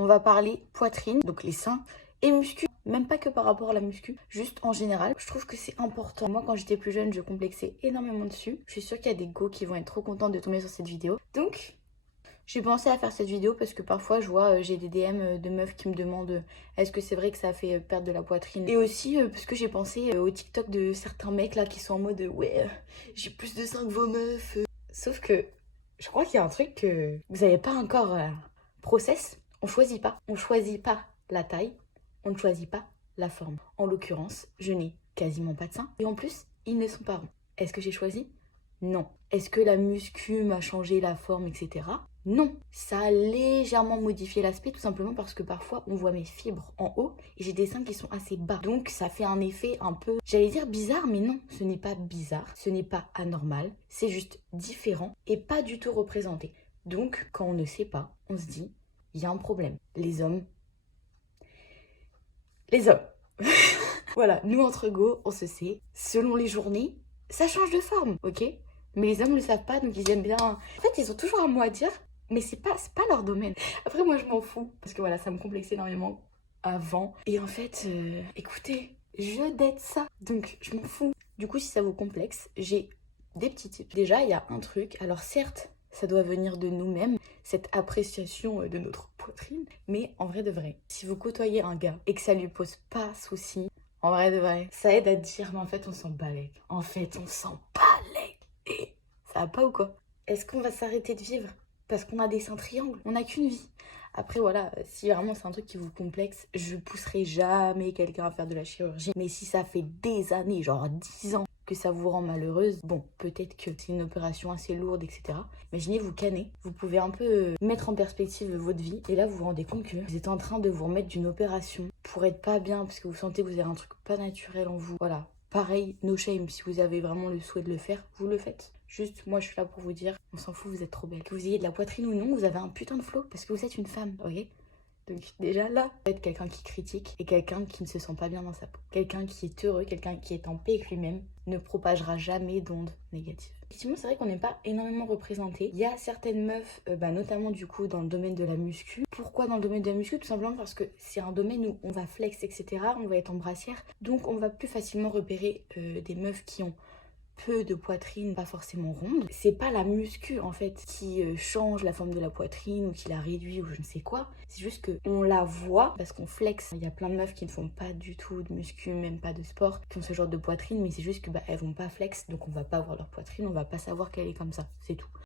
on va parler poitrine, donc les seins, et muscu. Même pas que par rapport à la muscu, juste en général. Je trouve que c'est important. Moi, quand j'étais plus jeune, je complexais énormément dessus. Je suis sûre qu'il y a des go qui vont être trop contents de tomber sur cette vidéo. Donc, j'ai pensé à faire cette vidéo parce que parfois, je vois, j'ai des DM de meufs qui me demandent est-ce que c'est vrai que ça fait perdre de la poitrine. Et aussi, parce que j'ai pensé au TikTok de certains mecs là qui sont en mode ouais, j'ai plus de seins que vos meufs. Sauf que je crois qu'il y a un truc que vous n'avez pas encore process. On choisit pas. On choisit pas la taille. On ne choisit pas la forme. En l'occurrence, je n'ai quasiment pas de seins. Et en plus, ils ne sont pas ronds. Est-ce que j'ai choisi? Non. Est-ce que la muscu m'a changé la forme, etc.? Non. Ça a légèrement modifié l'aspect, tout simplement parce que parfois, on voit mes fibres en haut et j'ai des seins qui sont assez bas. Donc, ça fait un effet un peu, j'allais dire bizarre, mais non. Ce n'est pas bizarre, ce n'est pas anormal. C'est juste différent et pas du tout représenté. Donc, quand on ne sait pas, on se dit, il y a un problème. Les hommes. Voilà, nous entre go, on se sait. Selon les journées, ça change de forme, ok? Mais les hommes ne le savent pas, donc ils aiment bien. En fait, ils ont toujours un mot à dire, mais c'est pas leur domaine. Après, moi, je m'en fous, parce que voilà, ça me complexait énormément avant. Et en fait, écoutez, je date ça, donc je m'en fous. Du coup, si ça vous complexe, j'ai des petits tips. Déjà, il y a un truc. Alors certes, ça doit venir de nous-mêmes, cette appréciation de notre poitrine. Mais en vrai de vrai, si vous côtoyez un gars et que ça lui pose pas souci, en vrai de vrai, ça aide à dire, mais en fait, on s'en balèque. En fait, on s'en balèque. Et ça va pas ou quoi? Est-ce qu'on va s'arrêter de vivre parce qu'on a des seins triangles? On n'a qu'une vie. Après, voilà, si vraiment c'est un truc qui vous complexe, je pousserai jamais quelqu'un à faire de la chirurgie. Mais si ça fait des années, genre 10 ans, que ça vous rend malheureuse, bon, peut-être que c'est une opération assez lourde, etc. Imaginez, vous canner, vous pouvez un peu mettre en perspective votre vie, et là, vous vous rendez compte que vous êtes en train de vous remettre d'une opération pour être pas bien, parce que vous sentez que vous avez un truc pas naturel en vous. Voilà, pareil, no shame, si vous avez vraiment le souhait de le faire, vous le faites. Juste, moi, je suis là pour vous dire, on s'en fout, vous êtes trop belle. Que vous ayez de la poitrine ou non, vous avez un putain de flow, parce que vous êtes une femme, ok? Donc déjà là, être quelqu'un qui critique et quelqu'un qui ne se sent pas bien dans sa peau. Quelqu'un qui est heureux, quelqu'un qui est en paix avec lui-même, ne propagera jamais d'ondes négatives. Effectivement, c'est vrai qu'on n'est pas énormément représenté. Il y a certaines meufs, notamment du coup dans le domaine de la muscu. Pourquoi dans le domaine de la muscu? Tout simplement parce que c'est un domaine où on va flex, etc. On va être en brassière. Donc on va plus facilement repérer des meufs qui ont peu de poitrine, pas forcément ronde. C'est pas la muscu en fait qui change la forme de la poitrine ou qui la réduit ou je ne sais quoi. C'est juste que on la voit parce qu'on flex. Il y a plein de meufs qui ne font pas du tout de muscu, même pas de sport, qui ont ce genre de poitrine, mais c'est juste que elles vont pas flex, donc on va pas voir leur poitrine, on va pas savoir qu'elle est comme ça, c'est tout.